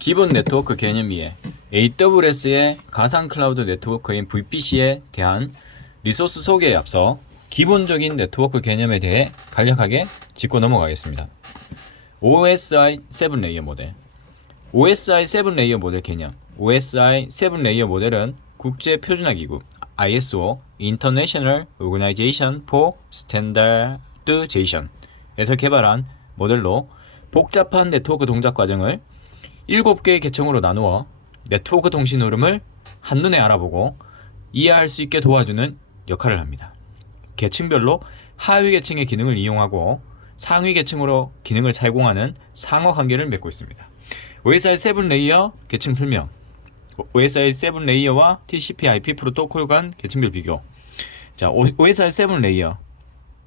기본 네트워크 개념 이해, AWS의 가상 클라우드 네트워크인 VPC에 대한 리소스 소개에 앞서 기본적인 네트워크 개념에 대해 간략하게 짚고 넘어가겠습니다. OSI 7레이어 모델. OSI 7레이어 모델 개념. OSI 7레이어 모델은 국제 표준화 기구 ISO International Organization for Standardization 에서 개발한 모델로 복잡한 네트워크 동작 과정을 7개의 계층으로 나누어 네트워크 통신 흐름을 한눈에 알아보고 이해할 수 있게 도와주는 역할을 합니다. 계층별로 하위 계층의 기능을 이용하고 상위 계층으로 기능을 제공하는 상호 관계를 맺고 있습니다. OSI 7레이어 계층 설명. OSI 7레이어와 TCP/IP 프로토콜 간 계층별 비교. 자, OSI 7레이어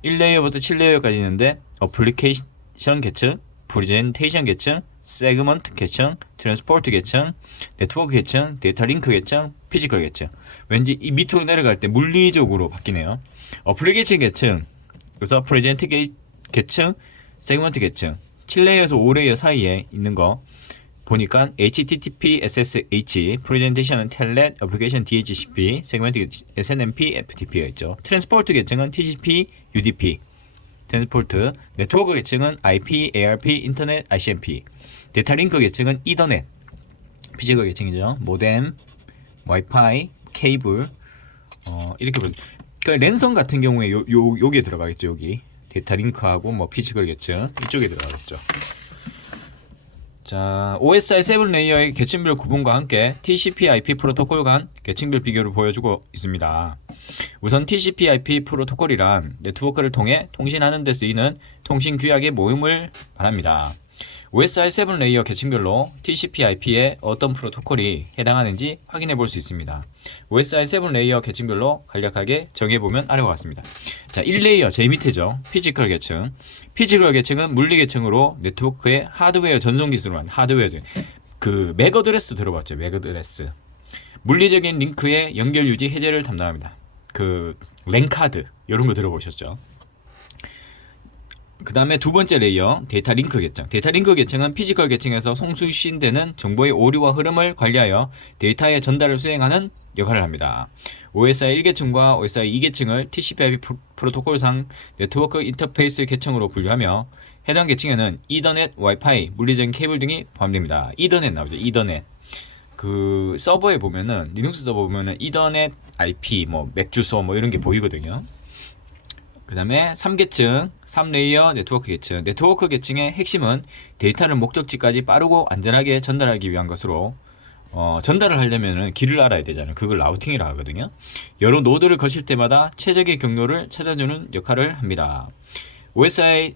1레이어부터 7레이어까지 있는데 어플리케이션 계층, 프레젠테이션 계층, 세그먼트 계층, 트랜스포트 계층, 네트워크 계층, 데이터 링크 계층, 피지컬 계층. 왠지 이 밑으로 내려갈 때 물리적으로 바뀌네요. 어플리케이션 계층, 그래서 프레젠트 계층, 세그먼트 계층, 7레이어에서 5레이어 사이에 있는 거 보니까 HTTP, SSH, 프레젠테이션은 텔넷, 어플리케이션 DHCP, 세그먼트 SNMP, FTP가 있죠. 트랜스포트 계층은 TCP, UDP. 트랜스포트, 네트워크 계층은 IP, ARP, 인터넷, ICMP. 데이터 링크 계층은 이더넷. 피지컬 계층이죠. 모뎀, 와이파이, 케이블. 이렇게 그러니까 랜선 같은 경우에 여기에 들어가겠죠. 여기 데이터 링크하고 뭐 피지컬 계층 이쪽에 들어가겠죠. 자, OSI 7레이어의 계층별 구분과 함께 TCP/IP 프로토콜 간 계층별 비교를 보여주고 있습니다. 우선 TCP/IP 프로토콜이란 네트워크를 통해 통신하는 데 쓰이는 통신 규약의 모임을 말합니다. OSI 7레이어 계층별로 TCP/IP에 어떤 프로토콜이 해당하는지 확인해 볼 수 있습니다. OSI 7레이어 계층별로 간략하게 정해보면 아래와 같습니다. 자, 1레이어 제일 밑에죠. 피지컬 계층. 피지컬 계층은 물리 계층으로 네트워크의 하드웨어 전송 기술을 한 하드웨어 그 맥 어드레스 들어봤죠? 맥 어드레스. 물리적인 링크의 연결 유지 해제를 담당합니다. 그 랜카드 이런 거 들어보셨죠? 그 다음에 두 번째 레이어 데이터 링크 계층. 데이터 링크 계층은 피지컬 계층에서 송수신되는 정보의 오류와 흐름을 관리하여 데이터의 전달을 수행하는 역할을 합니다. OSI 1계층과 OSI 2계층을 TCP/IP 프로토콜상 네트워크 인터페이스 계층으로 분류하며 해당 계층에는 이더넷, 와이파이, 물리적인 케이블 등이 포함됩니다. 이더넷 나오죠. 이더넷. 그 서버에 보면은 리눅스 서버 보면은 이더넷 IP 뭐 맥 주소 뭐 이런 게 보이거든요. 그 다음에 3계층, 3레이어 네트워크 계층. 네트워크 계층의 핵심은 데이터를 목적지까지 빠르고 안전하게 전달하기 위한 것으로 전달을 하려면 길을 알아야 되잖아요. 그걸 라우팅이라 하거든요. 여러 노드를 거칠 때마다 최적의 경로를 찾아주는 역할을 합니다. OSI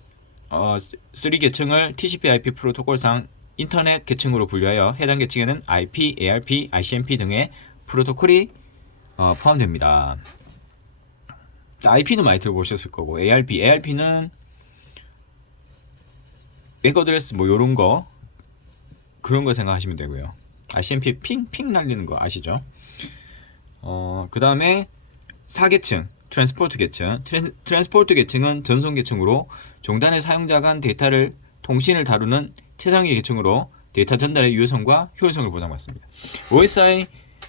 3계층을 TCP/IP 프로토콜상 인터넷 계층으로 분류하여 해당 계층에는 IP, ARP, ICMP 등의 프로토콜이 포함됩니다. IP는 많이 들어보셨을 거고 ARP는 맥 어드레스 뭐 요런 거 그런 거 생각하시면 되고요. ICMP 핑 날리는 거 아시죠? 그 다음에 4계층 트랜스포트 계층. 트랜스포트 계층은 전송 계층으로 종단의 사용자 간 데이터를 통신을 다루는 최상위 계층으로 데이터 전달의 유효성과 효율성을 보장받습니다. OSI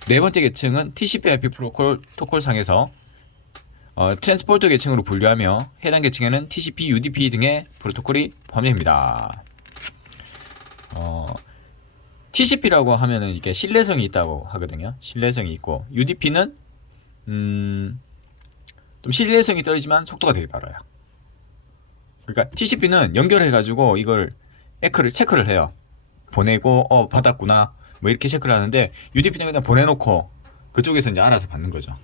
네 번째 계층은 TCP/IP 프로토콜 상에서 트랜스포트 계층으로 분류하며 해당 계층에는 TCP, UDP 등의 프로토콜이 포함됩니다. TCP라고 하면은 이게 신뢰성이 있다고 하거든요. 신뢰성이 있고 UDP는 좀 신뢰성이 떨어지지만 속도가 되게 빨라요. 그러니까 TCP는 연결해가지고 이걸 체크를 해요. 보내고 받았구나 뭐 이렇게 체크를 하는데 UDP는 그냥 보내놓고 그쪽에서 이제 알아서 받는 거죠.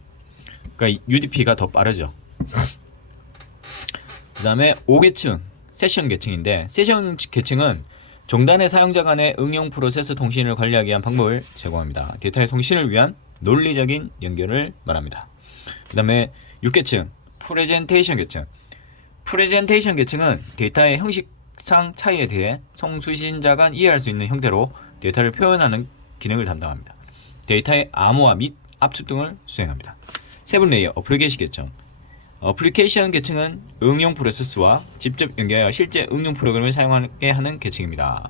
그러니까 UDP가 더 빠르죠. 그 다음에 5계층 세션 계층인데 세션 계층은 종단의 사용자 간의 응용 프로세스 통신을 관리하기 위한 방법을 제공합니다. 데이터의 통신을 위한 논리적인 연결을 말합니다. 그 다음에 6계층 프레젠테이션 계층. 프레젠테이션 계층은 데이터의 형식상 차이에 대해 송수신자 간 이해할 수 있는 형태로 데이터를 표현하는 기능을 담당합니다. 데이터의 암호화 및 압축 등을 수행합니다. 7레이어 어플리케이션 계층. 어플리케이션 계층은 응용 프로세스와 직접 연계하여 실제 응용 프로그램을 사용하게 하는 계층입니다.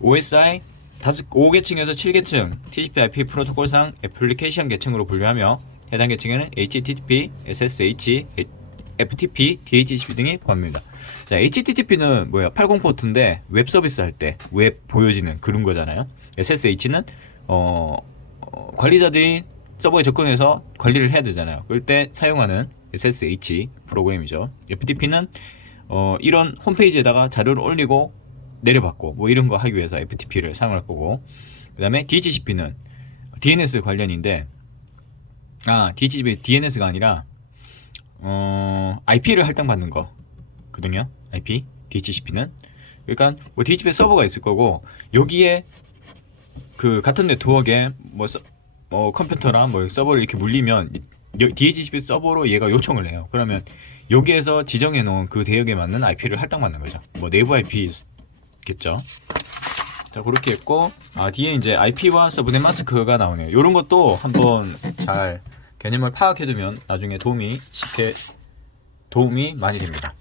OSI 5계층에서 7계층 TCP/IP 프로토콜상 애플리케이션 계층으로 분류하며 해당 계층에는 HTTP, SSH, FTP, DHCP 등이 포함됩니다. 자, HTTP는 뭐야? 80 포트인데 웹 서비스 할 때 웹 보여지는 그런 거잖아요. SSH는 관리자들이 서버에 접근해서 관리를 해야 되잖아요. 그럴 때 사용하는 SSH 프로그램이죠. FTP는 이런 홈페이지에다가 자료를 올리고 내려받고 뭐 이런 거 하기 위해서 FTP를 사용할 거고, 그 다음에 DHCP는 DNS 관련인데, DHCP DNS가 아니라 IP를 할당받는 거거든요. IP, DHCP는. 그러니까 뭐 DHCP 서버가 있을 거고, 여기에 그 같은 네트워크에 뭐 컴퓨터랑 뭐 서버를 이렇게 물리면 DHCP 서버로 얘가 요청을 해요. 그러면 여기에서 지정해 놓은 그 대역에 맞는 IP를 할당받는 거죠. 뭐 내부 IP겠죠. 자, 그렇게 했고, 뒤에 이제 IP와 서브넷 마스크가 나오네요. 이런 것도 한번 잘 개념을 파악해두면 나중에 도움이 많이 됩니다.